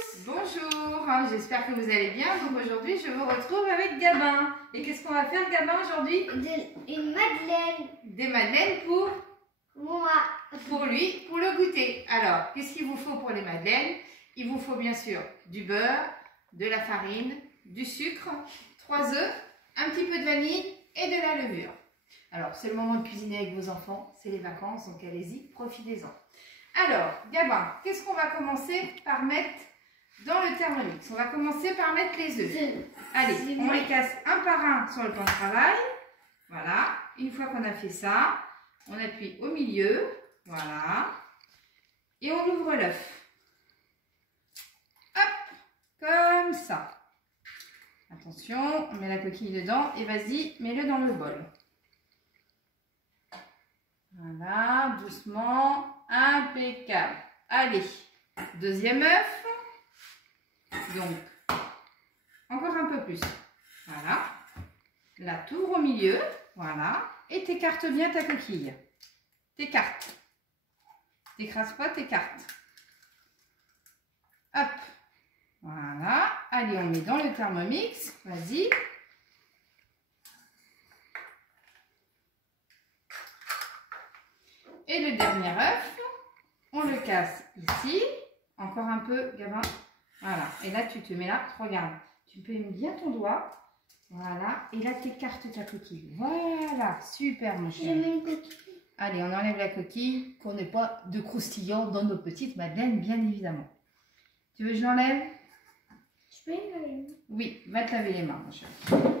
tous. Bonjour, j'espère que vous allez bien. Donc aujourd'hui, je vous retrouve avec Gabin. Et qu'est-ce qu'on va faire, Gabin, aujourd'hui? Une madeleine. Des madeleines pour Moi. Pour lui, pour le goûter. Alors, qu'est-ce qu'il vous faut pour les madeleines? Il vous faut bien sûr du beurre, de la farine, du sucre, 3 œufs, un petit peu de vanille et de la levure. Alors, c'est le moment de cuisiner avec vos enfants, c'est les vacances, donc allez-y, profitez-en. Alors, Gabin, qu'est-ce qu'on va commencer par mettre dans le Thermomix? On va commencer par mettre les œufs. Allez, on les casse un par un sur le plan de travail. Voilà, une fois qu'on a fait ça, on appuie au milieu, voilà, et on ouvre l'œuf. Hop, comme ça. Attention, on met la coquille dedans et vas-y, mets-le dans le bol. Voilà, doucement, impeccable. Allez, deuxième œuf. Donc, encore un peu plus. Voilà. La tour au milieu. Voilà. Et t'écartes bien ta coquille. T'écartes. T'écrases pas, t'écartes. Hop. Voilà. Allez, on met dans le Thermomix. Vas-y. Et le dernier œuf, on le casse ici. Encore un peu, Gabin. Voilà. Et là, tu te mets là. Regarde. Tu peux mettre bien ton doigt. Voilà. Et là, tu écartes ta coquille. Voilà. Super, mon chéri. Je mets une coquille. Allez, on enlève la coquille. Qu'on n'ait pas de croustillant dans nos petites madeleines, bien évidemment. Tu veux que je l'enlève? Je peux y aller. Oui. Va te laver les mains, mon chéri. Hop.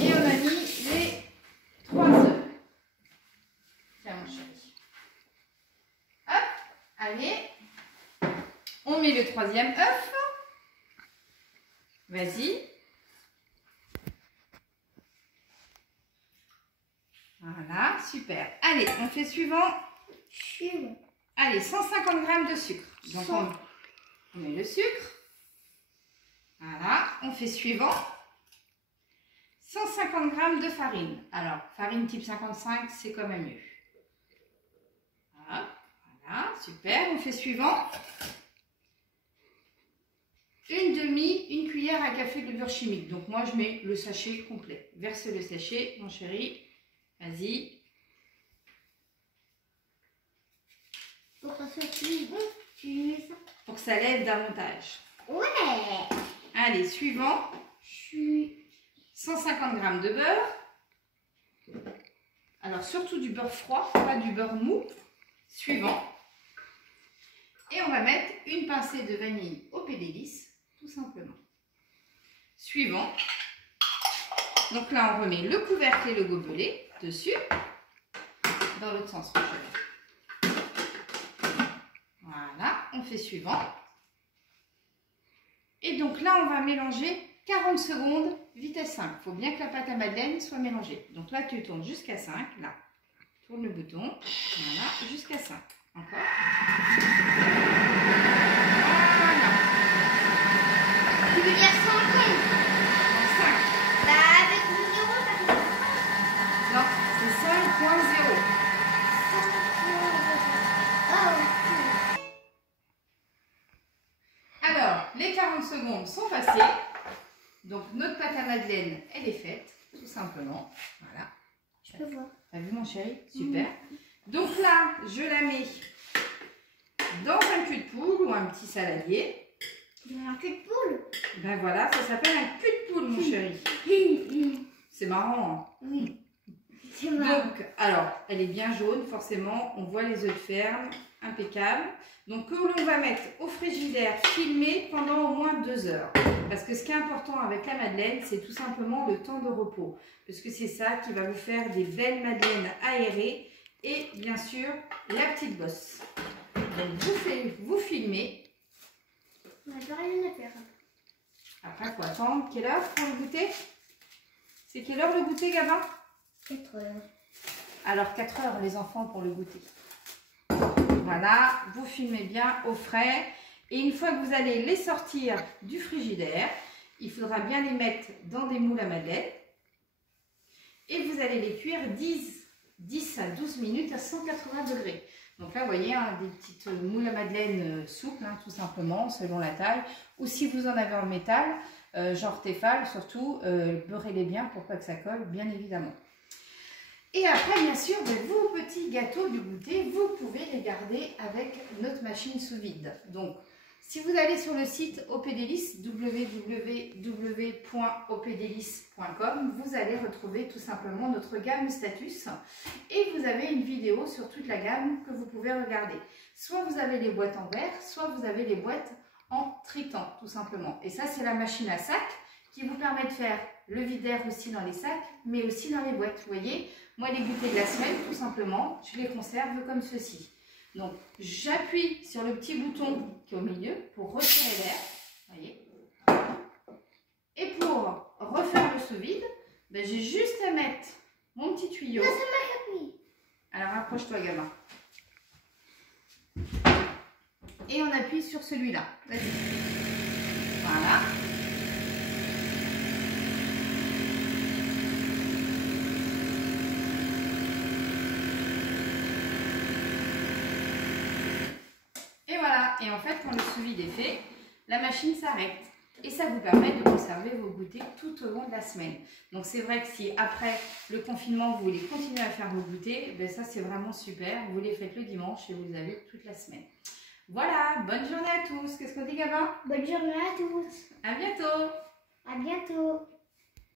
Et on a mis les 3 œufs. Tiens, mon chéri. Hop. Allez. On met le troisième œuf. Vas-y. Voilà, super. Allez, on fait suivant. Allez, 150 g de sucre. Donc on met le sucre. Voilà, on fait suivant. 150 g de farine. Alors, farine type 55, c'est quand même mieux. Voilà, super. On fait suivant. Une cuillère à café de beurre chimique. Donc moi, je mets le sachet complet. Verse le sachet, mon chéri. Vas-y. Pourquoi ça tu mets ça? Pour que ça lève davantage. Ouais. Allez, suivant. 150 g de beurre. Alors, surtout du beurre froid, pas du beurre mou. Suivant. Et on va mettre une pincée de vanille au pédélis, tout simplement. Suivant. Donc là, on remet le couvercle et le gobelet dessus. Dans l'autre sens. Voilà, on fait suivant. Et donc là, on va mélanger 40 secondes, vitesse 5. Il faut bien que la pâte à madeleine soit mélangée. Donc là, tu tournes jusqu'à 5. Là, tourne le bouton. Voilà, jusqu'à 5. Encore. Voilà. Tu veux dire 115? 5. Bah avec le 0, ça fait 5. Non, c'est 5.0. Alors, les 40 secondes sont passées. Donc, notre pâte à madeleine, elle est faite, tout simplement. Voilà. Je peux voir. T'as vu, mon chéri? Super. Donc là, je la mets dans un cul de poule ou un petit saladier. Un cul de poule? Ben voilà, ça s'appelle un cul de poule, mon chéri. C'est marrant, hein? Oui. C'est marrant. Donc, alors, elle est bien jaune, forcément. On voit les œufs de ferme, impeccable. Donc, que l'on va mettre au frigidaire, filmé pendant au moins 2 heures. Parce que ce qui est important avec la madeleine, c'est tout simplement le temps de repos. Parce que c'est ça qui va vous faire des belles madeleines aérées. Et bien sûr, la petite bosse. Donc, vous filmez. On n'a plus rien à faire. Après, il faut attendre. Quelle heure pour le goûter? C'est quelle heure le goûter, Gabin? 4 heures. Alors, 4 heures, les enfants, pour le goûter. Voilà, vous filmez bien au frais. Et une fois que vous allez les sortir du frigidaire, il faudra bien les mettre dans des moules à madeleine. Et vous allez les cuire 10 à 12 minutes à 180 degrés. Donc là, vous voyez, hein, des petites moules à madeleine souples, hein, tout simplement, selon la taille. Ou si vous en avez en métal, genre Tefal, surtout, beurrez-les bien pour pas que ça colle, bien évidemment. Et après, bien sûr, vos petits gâteaux du goûter, vous pouvez les garder avec notre machine sous vide. Donc, si vous allez sur le site Opdelice, www.opdelice.com, vous allez retrouver tout simplement notre gamme Status et vous avez une vidéo sur toute la gamme que vous pouvez regarder. Soit vous avez les boîtes en verre, soit vous avez les boîtes en tritan, tout simplement. Et ça, c'est la machine à sac qui vous permet de faire le vide-air aussi dans les sacs, mais aussi dans les boîtes. Vous voyez, moi, les goûters de la semaine, tout simplement, je les conserve comme ceci. Donc, j'appuie sur le petit bouton qui est au milieu pour retirer l'air, voyez. Et pour refaire le sous-vide, ben, j'ai juste à mettre mon petit tuyau. Non, c'est ma copine. Alors, approche-toi, gamin. Et on appuie sur celui-là. Vas-y. Voilà. Et en fait, quand le sous-vide est fait, la machine s'arrête. Et ça vous permet de conserver vos goûters tout au long de la semaine. Donc c'est vrai que si après le confinement, vous voulez continuer à faire vos goûters, ben ça c'est vraiment super. Vous les faites le dimanche et vous les avez toute la semaine. Voilà, bonne journée à tous. Qu'est-ce qu'on dit, Gabin? Bonne journée à tous. À bientôt. À bientôt.